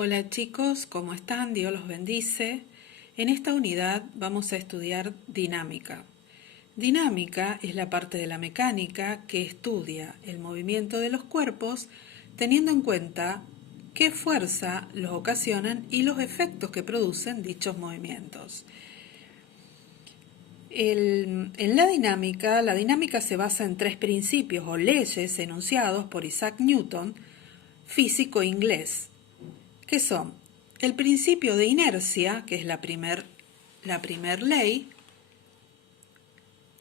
Hola chicos, ¿cómo están? Dios los bendice. En esta unidad vamos a estudiar dinámica. Dinámica es la parte de la mecánica que estudia el movimiento de los cuerpos teniendo en cuenta qué fuerza los ocasionan y los efectos que producen dichos movimientos. En la dinámica se basa en tres principios o leyes enunciados por Isaac Newton, físico inglés, que son el principio de inercia, que es la primer ley,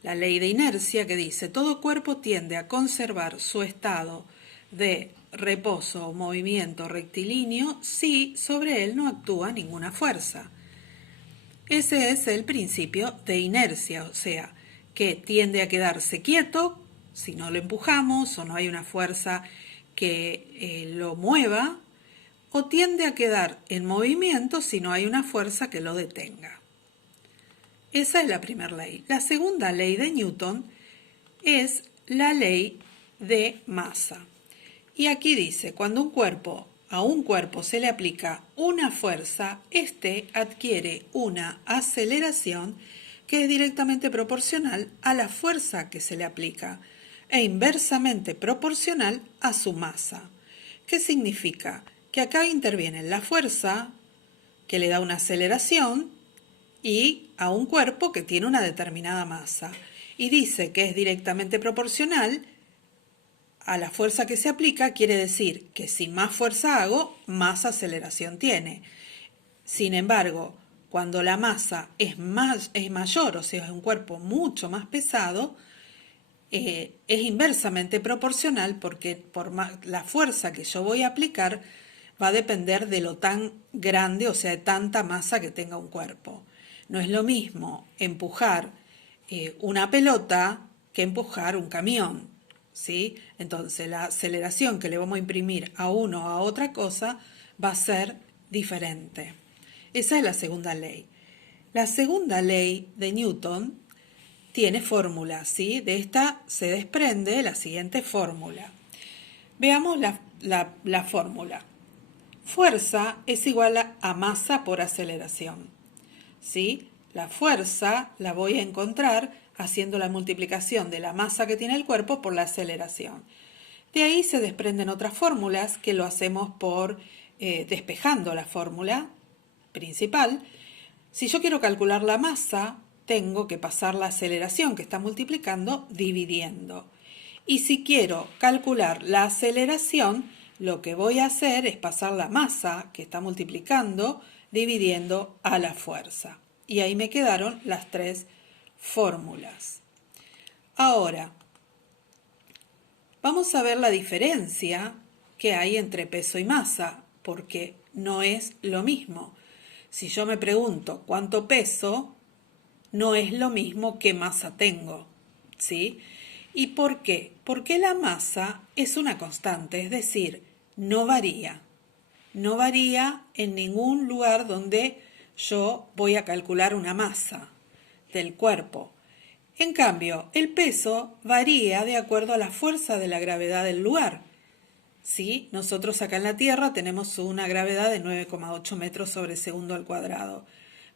la ley de inercia que dice todo cuerpo tiende a conservar su estado de reposo o movimiento rectilíneo si sobre él no actúa ninguna fuerza. Ese es el principio de inercia, o sea, que tiende a quedarse quieto si no lo empujamos o no hay una fuerza que lo mueva, o tiende a quedar en movimiento si no hay una fuerza que lo detenga. Esa es la primera ley. La segunda ley de Newton es la ley de masa. Y aquí dice, cuando a un cuerpo se le aplica una fuerza, éste adquiere una aceleración que es directamente proporcional a la fuerza que se le aplica e inversamente proporcional a su masa. ¿Qué significa? Que acá interviene la fuerza que le da una aceleración y a un cuerpo que tiene una determinada masa. Y dice que es directamente proporcional a la fuerza que se aplica, quiere decir que si más fuerza hago, más aceleración tiene. Sin embargo, cuando la masa es mayor, o sea, es un cuerpo mucho más pesado, es inversamente proporcional porque la fuerza que yo voy a aplicar va a depender de lo tan grande, o sea, de tanta masa que tenga un cuerpo. No es lo mismo empujar una pelota que empujar un camión, ¿sí? Entonces la aceleración que le vamos a imprimir a uno o a otra cosa va a ser diferente. Esa es la segunda ley. La segunda ley de Newton tiene fórmula, ¿sí? De esta se desprende la siguiente fórmula. Veamos la fórmula. Fuerza es igual a masa por aceleración, ¿sí? La fuerza la voy a encontrar haciendo la multiplicación de la masa que tiene el cuerpo por la aceleración. De ahí se desprenden otras fórmulas que lo hacemos por despejando la fórmula principal. Si yo quiero calcular la masa, tengo que pasar la aceleración que está multiplicando dividiendo. Y si quiero calcular la aceleración, lo que voy a hacer es pasar la masa que está multiplicando dividiendo a la fuerza. Y ahí me quedaron las tres fórmulas. Ahora, vamos a ver la diferencia que hay entre peso y masa, porque no es lo mismo. Si yo me pregunto cuánto peso, no es lo mismo qué masa tengo, ¿sí? ¿Y por qué? Porque la masa es una constante, es decir, no varía. No varía en ningún lugar donde yo voy a calcular una masa del cuerpo. En cambio, el peso varía de acuerdo a la fuerza de la gravedad del lugar. ¿Sí? Nosotros acá en la Tierra tenemos una gravedad de 9,8 metros sobre segundo al cuadrado,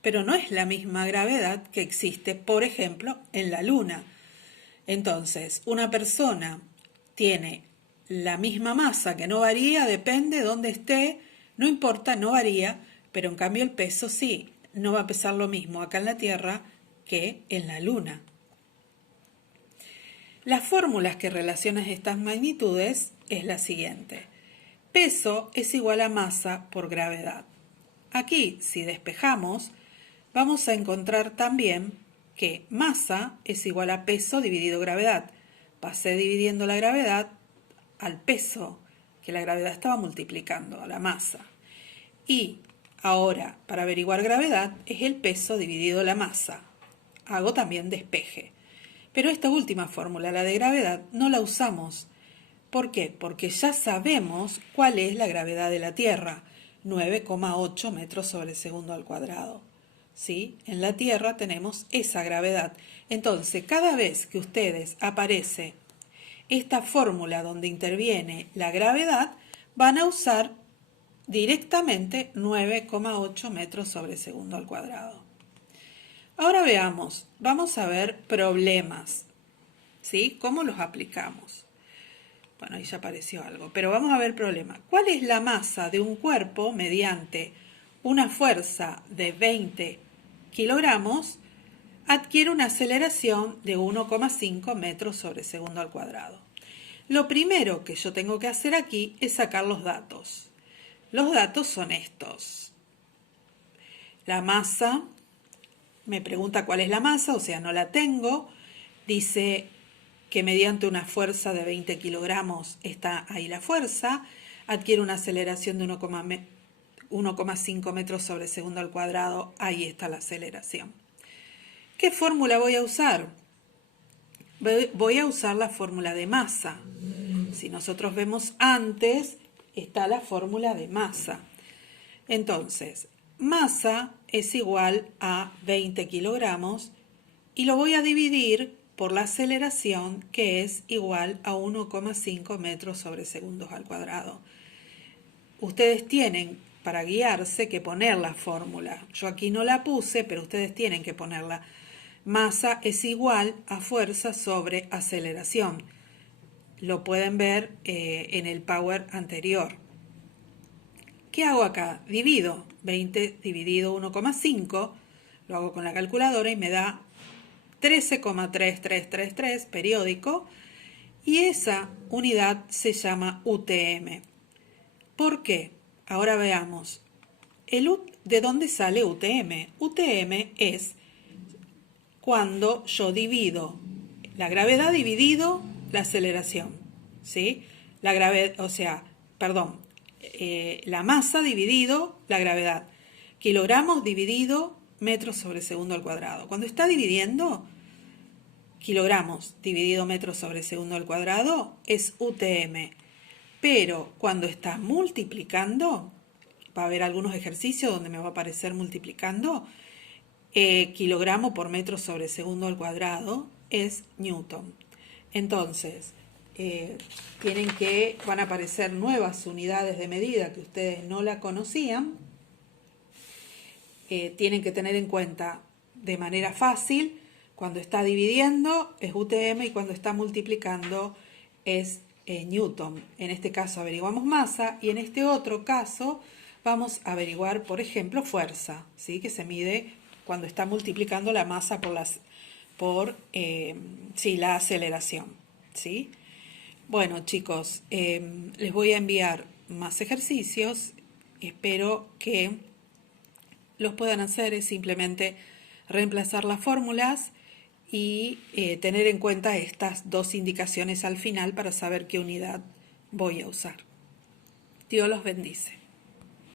pero no es la misma gravedad que existe, por ejemplo, en la Luna. Entonces, una persona tiene la misma masa que no varía, depende de dónde esté, no importa, no varía, pero en cambio el peso sí, no va a pesar lo mismo acá en la Tierra que en la Luna. Las fórmulas que relacionan estas magnitudes es la siguiente. Peso es igual a masa por gravedad. Aquí, si despejamos, vamos a encontrar también que masa es igual a peso dividido gravedad. Pasé dividiendo la gravedad al peso, que la gravedad estaba multiplicando a la masa. Y ahora, para averiguar gravedad, es el peso dividido la masa. Hago también despeje. Pero esta última fórmula, la de gravedad, no la usamos. ¿Por qué? Porque ya sabemos cuál es la gravedad de la Tierra, 9,8 metros sobre segundo al cuadrado. ¿Sí? En la Tierra tenemos esa gravedad. Entonces, cada vez que ustedes aparece esta fórmula donde interviene la gravedad, van a usar directamente 9,8 metros sobre segundo al cuadrado. Ahora veamos, vamos a ver problemas, ¿sí? ¿Cómo los aplicamos? Bueno, ahí ya apareció algo, pero vamos a ver problemas. ¿Cuál es la masa de un cuerpo mediante una fuerza de 20 kilogramos adquiere una aceleración de 1,5 metros sobre segundo al cuadrado? Lo primero que yo tengo que hacer aquí es sacar los datos. Los datos son estos. La masa, me pregunta cuál es la masa, o sea, no la tengo. Dice que mediante una fuerza de 20 kilogramos está ahí la fuerza. Adquiere una aceleración de 1,5 metros sobre segundo al cuadrado. Ahí está la aceleración. ¿Qué fórmula voy a usar? Voy a usar la fórmula de masa. Si nosotros vemos antes, está la fórmula de masa. Entonces, masa es igual a 20 kilogramos y lo voy a dividir por la aceleración, que es igual a 1,5 metros sobre segundos al cuadrado. Ustedes tienen, para guiarse, que poner la fórmula. Yo aquí no la puse, pero ustedes tienen que ponerla. Masa es igual a fuerza sobre aceleración. Lo pueden ver en el Power anterior. ¿Qué hago acá? Divido 20 dividido 1,5, lo hago con la calculadora y me da 13,3333 periódico, y esa unidad se llama UTM. ¿Por qué? Ahora veamos. ¿De dónde sale UTM? UTM es cuando yo divido la gravedad dividido la aceleración, ¿sí? La masa dividido la gravedad. Kilogramos dividido metros sobre segundo al cuadrado. Cuando está dividiendo, kilogramos dividido metros sobre segundo al cuadrado es UTM. Pero cuando está multiplicando, va a haber algunos ejercicios donde me va a aparecer multiplicando, kilogramo por metro sobre segundo al cuadrado es Newton. Entonces, van a aparecer nuevas unidades de medida que ustedes no la conocían. Tienen que tener en cuenta de manera fácil, cuando está dividiendo es UTM y cuando está multiplicando es Newton. En este caso averiguamos masa y en este otro caso vamos a averiguar, por ejemplo, fuerza, ¿sí? Que se mide cuando está multiplicando la masa por la aceleración, ¿sí? Bueno, chicos, les voy a enviar más ejercicios. Espero que los puedan hacer. Es simplemente reemplazar las fórmulas y tener en cuenta estas dos indicaciones al final para saber qué unidad voy a usar. Dios los bendice.